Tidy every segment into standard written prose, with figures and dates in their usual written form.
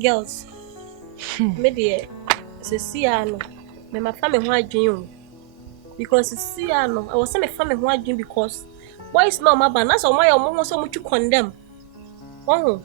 girls. Me dear, see ano. Me my family who dream because see ano. I was saying my family who dream because why is no my ban? That's why I'm almost so much to condemn. Oh,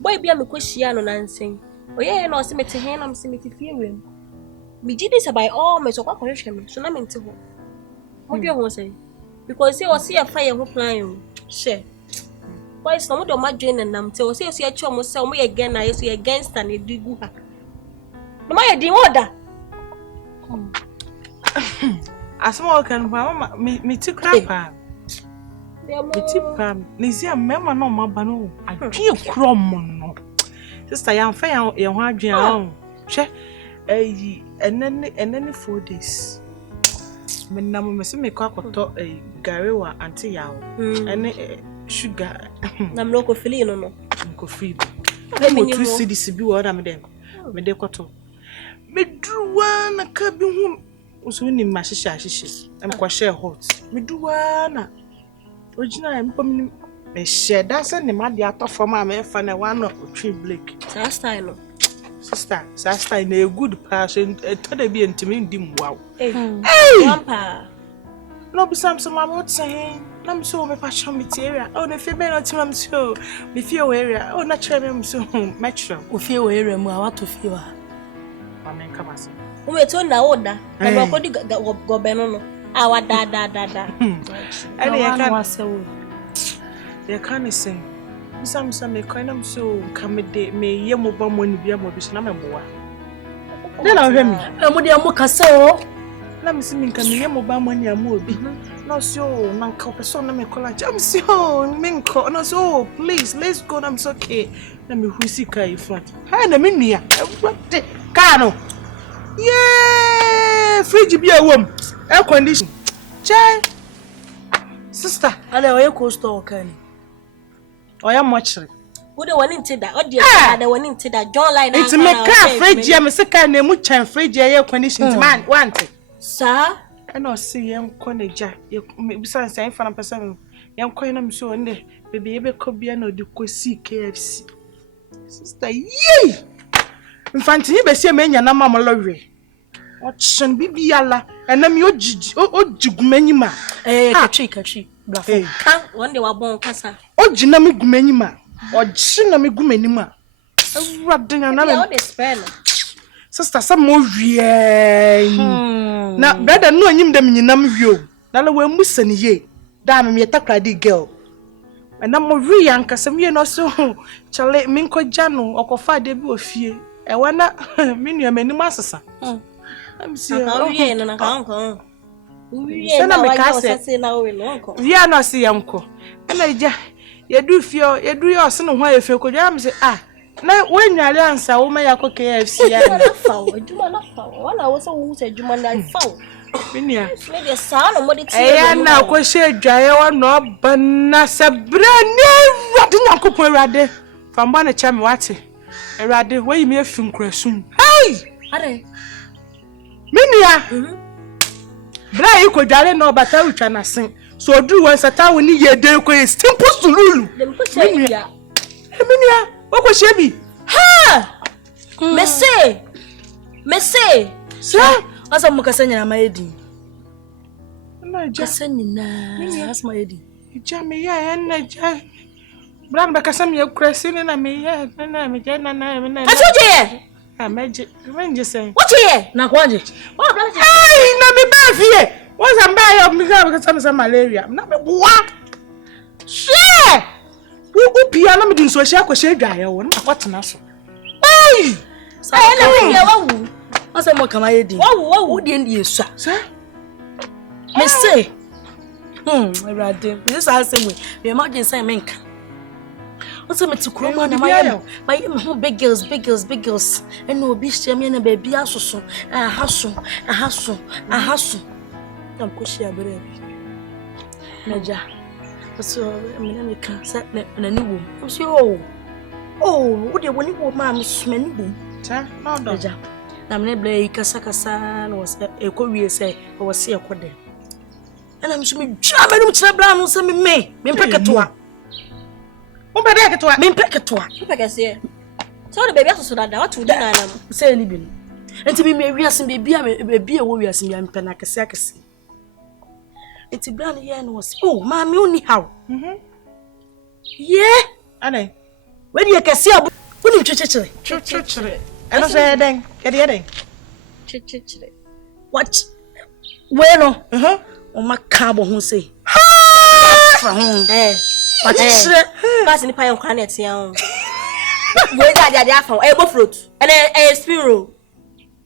boy, be a me question ano nansing. Oh yeah, no, see me to hand. I'm see me to fear him. Me did this by all me so what correction. So na me to ho. What do you want to say? Because he was see a fire who plan. Share. Why is no my drain and I'm tell say you actually almost say me again. I say against and you do go. No my di order. As more can mama me to crap. Me tip Nizia memma no mabano. I do crom no. Sister young fair your hard young. She and then 4 days. When Namu me cock to a garewa auntie yaw and sugar. I'm local feeling no. Go feed. Let me to see this be what I'm then. Me de koto. Me drew one a cabin home. Also in my shishi. I'm quite share hot. Me do one. Original I'm me share that's an the out from my fan one of tree Blake. Style. Sister, sister in a good person, told be intimate dim wow. Hey, Grandpa. No, be some I'm saying. I'm so my passion material. Oh, the female not I'm so. Me feel area. Oh, not try me so metro. We feel area more what to feel. I mean, come on. We told na order. I'm going to go benono. Our da. And I can't say. You can't say. Some me kind of so come me ye mobile money be a mobile na me boa. Then I hear me. I'm with your mocha so. Let me see me come ye mobile money a mobi. No so na ka person na me call am so minko no so please let's go I'm so okay. Let me who see car in front. Ha na me nua. What the car no. Yeah, fridge be a wom. Air condition. Chai. Sister, and I will store can. Oyaa mochre. Wo de woni nti da. O de woni nti da. John line na. It's me car fridge ya me se car na mu chan fridge ya air condition man want. Sir? I no see yam koneja. Me bisa say fa na person yam koy na me so nde baby ebe ko bia na odi kosi KFC. Sister yey. Mfantini be se me nya na mama lorry. O chan bibiala enam yo jigumanyima. Kachi. Blafo. Kan one day wa bon kasa. O jina me gumanyima. O jina me gumanima. Awurade na na me. O de spell. Sister some more wie. Na brother no anyim dem nyinam wie. Na la we musani ye. Da me takra di girl. Na mo wie ankasam ye no so. Chale me nkogya no okofa de bi ofie. E wana me nua manim asesa. I'm see. Oh yeah no na kan. We na me ka say na we no nko. We no see yanko. Na ija yedu fio yedu yo se no ho afi kodwa am say na wenwale ansa wo ma yakọ KFC ya na fa ejuma na fa wala wo so wo se ejuma na fa minia me de sa no mo de tie ya na ko she adwaye wo no bana sabra ne wade nyankopon awrade fa mba na cha me wate awrade wo yi me afi nkrasum hey are minia bra yi ko dware na obata utwa na sen so oduru wan sata wo ni yede ko e simple sululu minia Oko shebi. Ha! Mese. Sir, asa mukasanya na maedi. Na ja. Kasanya na asa maedi. Ja me ya na ja. Bram ba kasam ya krasi na me ya na me ja na. Achoje ye? Ah meje. Menje sen. What ye? Na kwaje? Oh bra. Ai na me ba fie. What's am ba ya me kasam sa malaria. Na me boa. She! Wo pia na me din so hia kwahye dwaye wo na akwatena so. Ai! Sai na me ya wawu. Asa mo kama yedi. Wawu de ndi esua. Sir? Me say. Erade. This ase me. We imagine say menka. Asa me tukuro ma na my big girls. And no be share me na baby asoso. Ahaso. Tam ko share bere bi. Naja. So me can set na ni wo. I'm so wo de woni wo ma me suma ni wo. Ta no do. Naja. Na me ble kasa na was e ko wie say o was e ko de. And I'm so me dra me no tira bla no say me mpeketoa. Wo be de ketoa. Me mpeketoa. Mpekese. So the baby has to that what to do na say ni bi no enti me wiase baby a wo wiase mi ampe na kese akese enti bra ne ye no was oh mama oni how yeah ane we dey kese abu uni twetwetwere eno say den ye twetwetwere what we no o maka bo ho say fra ho what pass ni pa yon kwa net yan we da dia afan e bo fruit and spin roll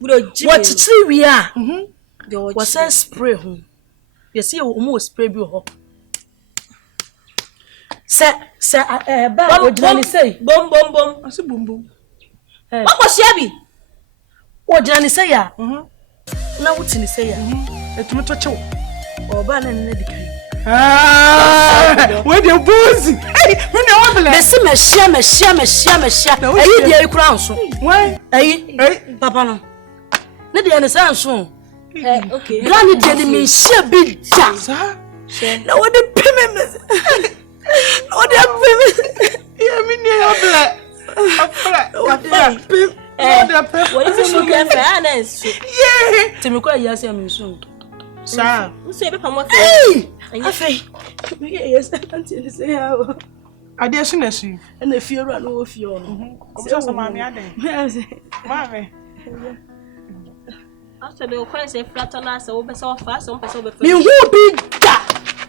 we do jim what tree we are what say spray ho you see o mo spray bi ho say ba o dina ni say bom ase bom what was she o dina ni say ya na wuti ni say ya etumi to chew o ba na ne dikai where the boozy when the obele besi mehia ayi dia ikura nso why ayi papa no ne dia ne san so okay granny dia ne mehia bi ja na wo de peme no de peme ya mi ni obele what is you get fairness yeah timi ko ya se mi so sa so be pamo afei yes auntie say how ade su na su na fiero na wo fiero no o so mama aden mama after the occurrence say flatter na say wo be so fast so person be mi hu bi da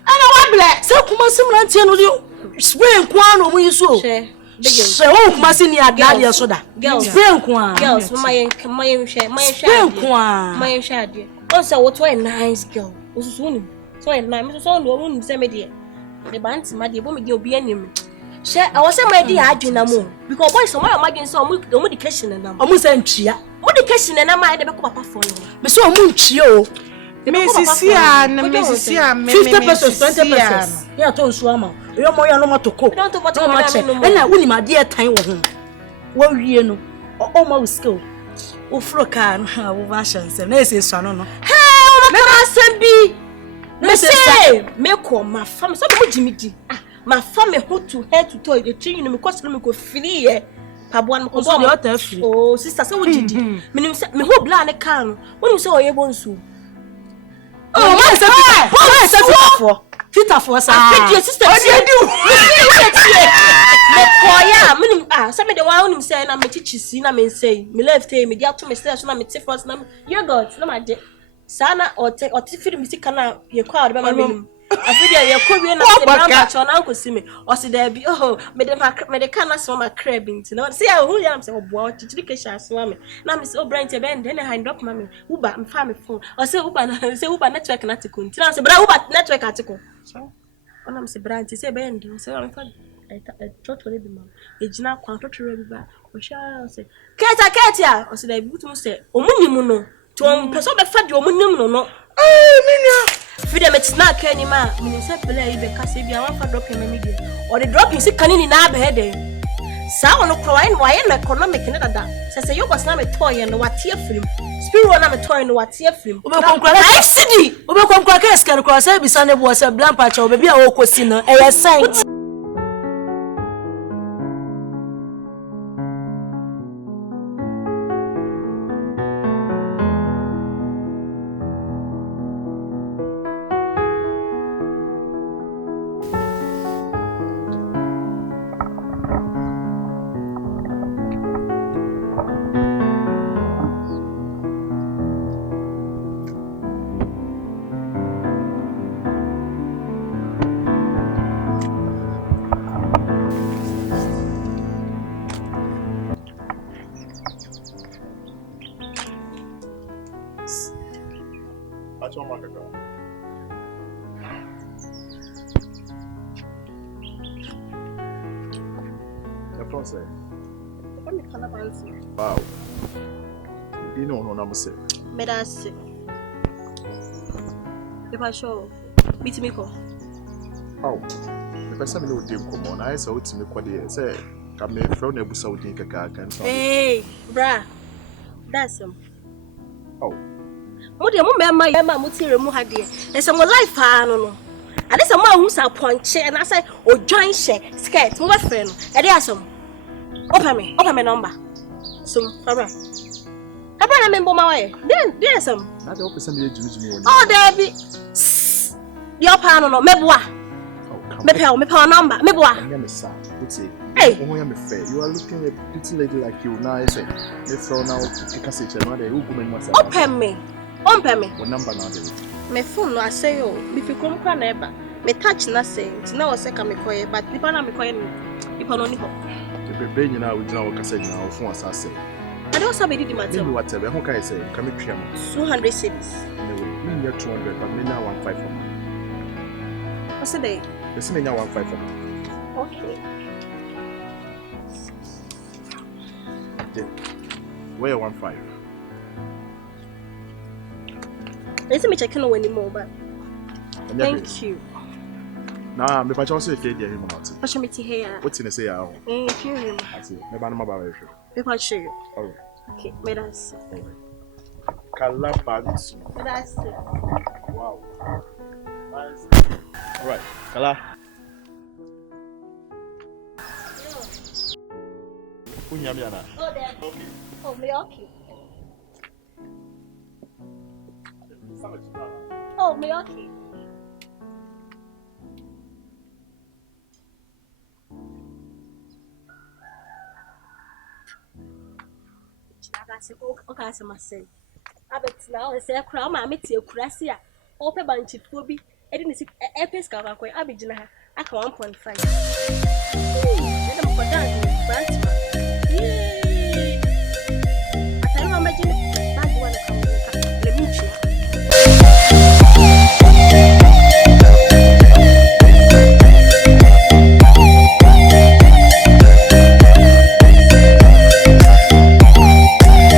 ana wa ble say kuma simran tie no de spray nko no mu yiso se wo kuma si ni adade so da spray nko a girls my share also what a nice girl osusu so e na me so no won se me de the bantima de bo me de obi anim she I was say my de adwena mo because boys so my imagine so mo education na mo se ntwia mo education na ma de be ko papa fo no me so mo ntwia o me sisi a 50 pesos 20 pesos ya to nsu ama yo mo ya no matoko no ma che na woni ma de tan wo ho wo wie no o ma skill o fro ka no wo va chance na ese suano no na asembi me say me ko ma fam so mo jimidi ma fam me ho to head to toe the tree no me ko so me ko free e paboa no ko so de ota free oh sister say wo jidi me me ho bla ne kan no woni say oye bonsu oh my say Tita for sa your sister what do you do me koya me say me the one woni say na me chichisi na me say me left me dia to me say so na me tif first na you got na ma de sana o firi misika na ye kwa de ma me afidi ye ko wie na se bramba cho na nko sime o se da bi me de kana so ma crab nti na se ya hu ya am se obo o chichiri ke sha so me na me se o branch e ben then hand drop ma me uba am fa me phone o se uba network na tiko nti na se bra uba network atiko so ona me se branch se ben se am fa totally be ma ejina kwa totally be ba o sha se keta o se da bi butu se o munnim no to person be fa de o munnim no minia video me snack any ma me say play be ka se bia wan fa drop na media or the dropping si kanini na be head sa wono kro why na economic ne dada say you go na me toy no watie film spiro na me toy no watie film obe konkura FCD obe konkura ka scan ko say bi sane bo say blampa cha obe bia wo kosi no e ye sign Wow. You know, I'm saying. Medasi. If I show, meet me ko. Oh, if I say me no dey come on, I say what me kwa dey say. Come me from na busa odi kaka kan so. Hey, bra. That's him. Oh. Mo dey mo mema mo tire mu ha dey. E say mo life ha no. Ade say mo ahu sa ponche and I say o join share skirt mo be frɛ no. E dey asem. Open me number. Some Papa na membo ma waye. Then some. Na de opese me ejimi woni. Oh, there be. Your pa no meboa. Me pay number. Meboa. Hey. You are looking at a pretty lady like you now. I say, let's throw now. Because it's another woman must open me. What number now? My phone no I say oh. If you come kwa neighbor, me touch na say. Now I say come call you, but people na me call you. People no ni ho. The baby now we now work say now phone as I say. I don't sabi the matter. Maybe whatever. How can I say? Come here, 200 cedis. Anyway, me near 200, but me now 15 for me. What's the day? Let's me now 15 for me. Okay. Where 15? Let's me checking on anymore, but thank you. Nah, me pacha also feel there him out. Pacha me here. What's in say ah? Thank you. I see. Me ba na ba we show. Me pacha you. Alright. Okay, me that's. Alright. Kala. Me that's. Wow. Nice. Alright, Kala. Unyamiana. Oh, there. Okay. Oh, me okay. Oh, me okay. Okay, so myself. I bet now I say a crown, I met you, Crasia. Open bunch of phobia. I didn't see a pesca. I be Jina. I can 1.5.